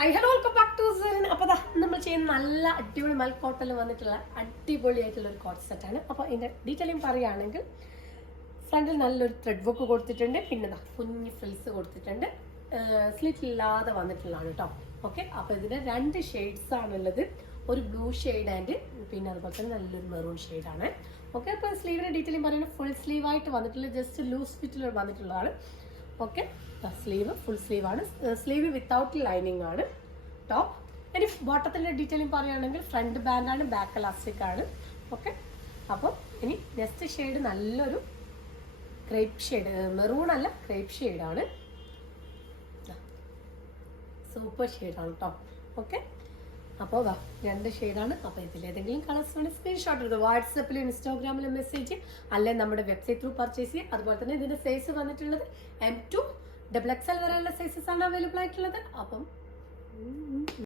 Hello welcome back to Serin. അപ്പോൾ നമ്മൾ ചെയ്യുന്ന നല്ല അടിപൊളി മൽ കോട്ടണിൽ വന്നിട്ടുള്ള അടിപൊളിയായിട്ടുള്ള ഒരു കോട്ട് സെറ്റാണ്. അപ്പോൾ ഇതിൻ്റെ ഡീറ്റെയിലിംഗ് പറയുകയാണെങ്കിൽ ഫ്രണ്ടിൽ നല്ലൊരു ത്രെഡ് വർക്ക് കൊടുത്തിട്ടുണ്ട്, പിന്നെ കുഞ്ഞ് ഫ്രിൽസ് കൊടുത്തിട്ടുണ്ട്, സ്ലിറ്റ് ഇല്ലാതെ വന്നിട്ടുള്ളതാണ് കേട്ടോ. ഓക്കെ, അപ്പോൾ ഇതിന് 2 ഷെയ്ഡ്സ് ആണുള്ളത്, ഒരു ബ്ലൂ ഷെയ്ഡ് ആൻഡ് പിന്നെ അതുപോലെ തന്നെ നല്ലൊരു മെറൂൺ ഷെയ്ഡാണ്. ഓക്കെ, അപ്പോൾ സ്ലീവിൻ്റെ ഡീറ്റെയിലിംഗ് പറയുന്നത് ഫുൾ സ്ലീവായിട്ട് വന്നിട്ടുള്ള ജസ്റ്റ് ലൂസ് ഫിറ്റിൽ വന്നിട്ടുള്ളതാണ്. ഓക്കെ, സ്ലീവ് ഫുൾ സ്ലീവ് ആണ്, സ്ലീവ് വിത്തൗട്ട് ലൈനിങ് ആണ് ടോപ്പ്. ഇനി ബോട്ടത്തിൻ്റെ ഡീറ്റെയിലിംഗ് പറയുകയാണെങ്കിൽ ഫ്രണ്ട് ബാൻഡാണ്, ബാക്ക് ഇലാസ്റ്റിക് ആണ്. ഓക്കെ, അപ്പോൾ ഇനി നെക്സ്റ്റ് ഷെയ്ഡ് നല്ലൊരു ക്രേപ്പ് ഷെയ്ഡ്, മെറൂൺ അല്ല ക്രേപ്പ് ഷെയ്ഡാണ്, സൂപ്പർ ഷെയ്ഡാണ് കേട്ടോ. ഓക്കെ, അപ്പോൾ 2 ഷെയ്ഡാണ്. അപ്പോൾ ഇതിലേതെങ്കിലും കളേഴ്സ് വേണമെങ്കിൽ സ്ക്രീൻഷോട്ട് എടുത്ത് വാട്സപ്പിലും ഇൻസ്റ്റാഗ്രാമിലും മെസ്സേജ് അല്ലെങ്കിൽ നമ്മുടെ വെബ്സൈറ്റ് ത്രൂ പർച്ചേസ് ചെയ്യുക. അതുപോലെ തന്നെ ഇതിൻ്റെ സൈസ് വന്നിട്ടുള്ളത് M2 XXL വരെയുള്ള സൈസസ് ആണ് അവൈലബിൾ ആയിട്ടുള്ളത്. അപ്പം